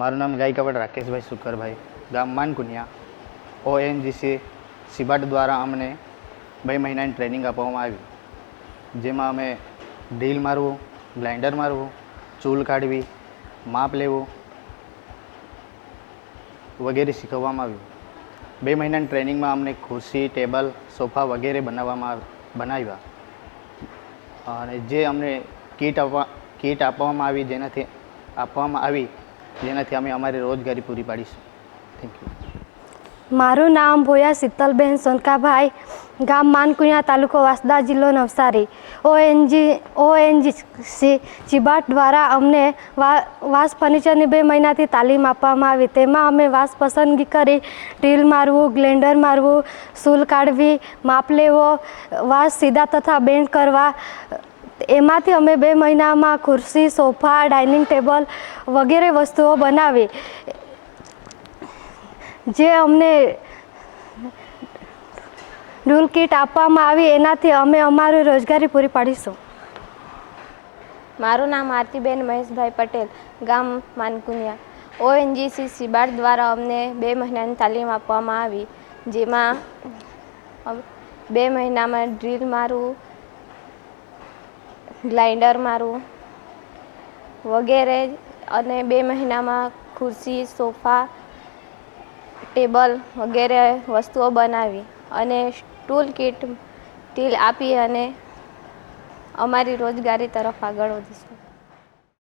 મારું નામ ગાયકવાડ રાકેશભાઈ સુકરભાઈ, ગામ માનકુનિયા. ONGC સિબાટ દ્વારા અમને 2 મહિનાની ટ્રેનિંગ આપવામાં આવી, જેમાં અમે ડ્રીલ મારવું, ગ્લાઇન્ડર મારવું, ચૂલ કાઢવી, માપ લેવું વગેરે શીખવવામાં આવ્યું. 2 મહિનાની ટ્રેનિંગમાં અમને ખુરશી, ટેબલ, સોફા વગેરે બનાવ્યા અને જે અમને કીટ આપવામાં આવી જેનાથી અમે અમારી રોજગારી પૂરી પાડીશું. Thank you. મારું નામ ભોયા શીતલબેન સોનકાભાઈ, ગામ માનકુનિયા, તાલુકો વાંસદા, જિલ્લો નવસારી. ONGC સિબાટ દ્વારા અમને વાંસ ફર્નિચરની 2 મહિનાથી તાલીમ આપવામાં આવી. તેમાં અમે વાંસ પસંદગી કરી, ડ્રીલ મારવું, ગ્લેન્ડર મારવું, સૂલ કાઢવી, માપ લેવો, વાંસ સીધા તથા બેન્ડ કરવા. એમાંથી અમે 2 મહિનામાં ખુરશી, સોફા, ડાઇનિંગ ટેબલ વગેરે વસ્તુઓ બનાવી. જે અમને ટૂલ કીટ આપવામાં આવી એનાથી અમે અમારી રોજગારી પૂરી પાડીશું. મારું નામ આરતીબેન મહેશભાઈ પટેલ, ગામ માનકુનિયા. ONGC સિબાટ દ્વારા અમને 2 મહિનાની તાલીમ આપવામાં આવી, જેમાં 2 મહિનામાં ડ્રીલ મારવું, ગ્લાઇન્ડર મારવું વગેરે અને 2 મહિનામાં ખુરશી, સોફા, ટેબલ વગેરે વસ્તુઓ બનાવી અને ટૂલ કીટ આપી અને અમારી રોજગારી તરફ આગળ વધીશું.